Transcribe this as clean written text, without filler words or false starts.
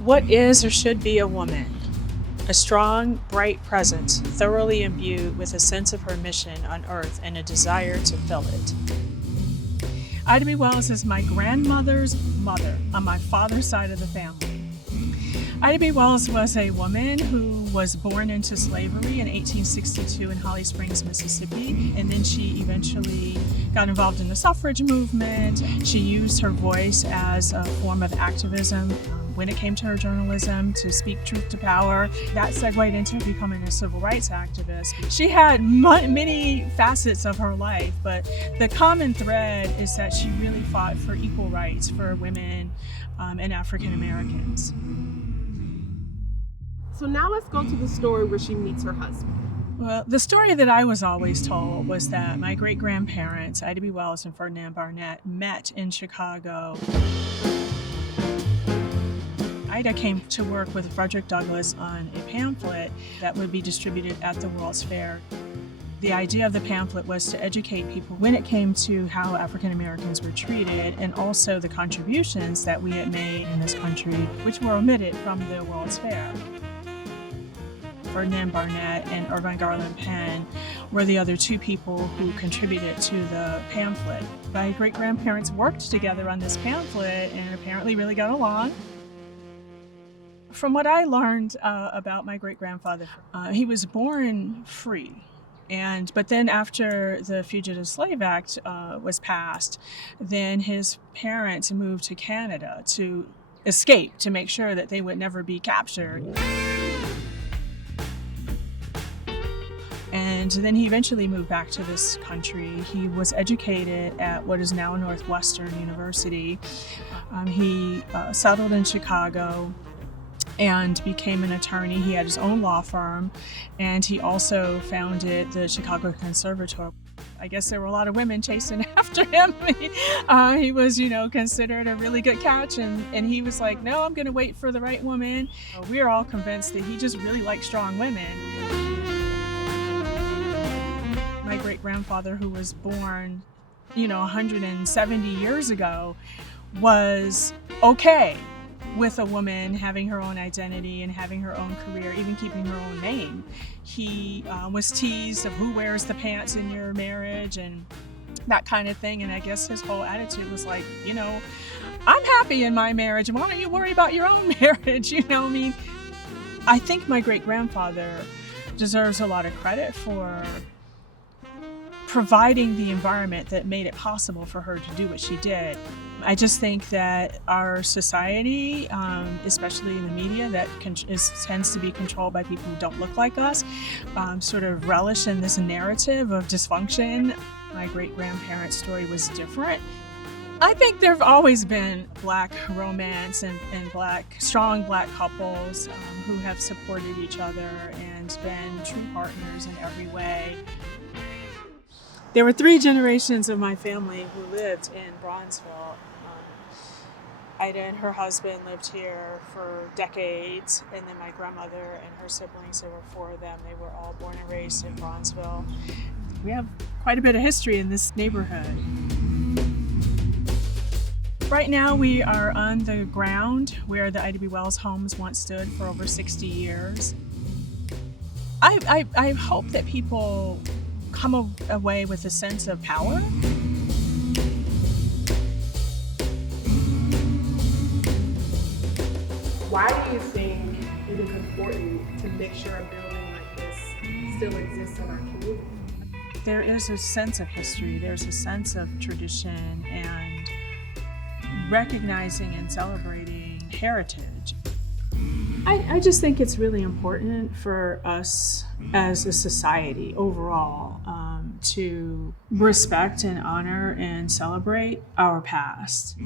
What is or should be a woman? A strong, bright presence, thoroughly imbued with a sense of her mission on earth and a desire to fill it. Ida B. Wells is my grandmother's mother on my father's side of the family. Ida B. Wells was a woman who was born into slavery in 1862 in Holly Springs, Mississippi, and then she eventually got involved in the suffrage movement. She used her voice as a form of activism when it came to her journalism to speak truth to power. That segued into becoming a civil rights activist. She had many facets of her life, but the common thread is that she really fought for equal rights for women and African Americans. So now let's go to the story where she meets her husband. Well, the story that I was always told was that my great-grandparents, Ida B. Wells and Ferdinand Barnett, met in Chicago. Ida came to work with Frederick Douglass on a pamphlet that would be distributed at the World's Fair. The idea of the pamphlet was to educate people when it came to how African Americans were treated and also the contributions that we had made in this country, which were omitted from the World's Fair. Ferdinand Barnett and Irvine Garland Penn were the other two people who contributed to the pamphlet. My great-grandparents worked together on this pamphlet and apparently really got along. From what I learned about my great-grandfather, he was born free. But then after the Fugitive Slave Act was passed, then his parents moved to Canada to escape, to make sure that they would never be captured. And then he eventually moved back to this country. He was educated at what is now Northwestern University. He settled in Chicago and became an attorney. He had his own law firm, and he also founded the Chicago Conservatory. I guess there were a lot of women chasing after him. He was, considered a really good catch, and he was like, no, I'm gonna wait for the right woman. We are all convinced that he just really liked strong women. My great-grandfather, who was born, 170 years ago, was okay with a woman having her own identity and having her own career, even keeping her own name. He was teased of who wears the pants in your marriage and that kind of thing. And I guess his whole attitude was like, I'm happy in my marriage. Why don't you worry about your own marriage? I think my great-grandfather deserves a lot of credit for providing the environment that made it possible for her to do what she did. I just think that our society, especially in the media, that tends to be controlled by people who don't look like us, sort of relish in this narrative of dysfunction. My great-grandparents' story was different. I think there have always been Black romance and strong Black couples who have supported each other and been true partners in every way. There were 3 generations of my family who lived in Bronzeville. Ida and her husband lived here for decades, and then my grandmother and her siblings, there were 4 of them. They were all born and raised in Bronzeville. We have quite a bit of history in this neighborhood. Right now we are on the ground where the Ida B. Wells homes once stood for over 60 years. I hope that people come away with a sense of power. Why do you think it is important to make sure a building like this still exists in our community? There is a sense of history, there's a sense of tradition and recognizing and celebrating heritage. I just think it's really important for us as a society overall to respect and honor and celebrate our past.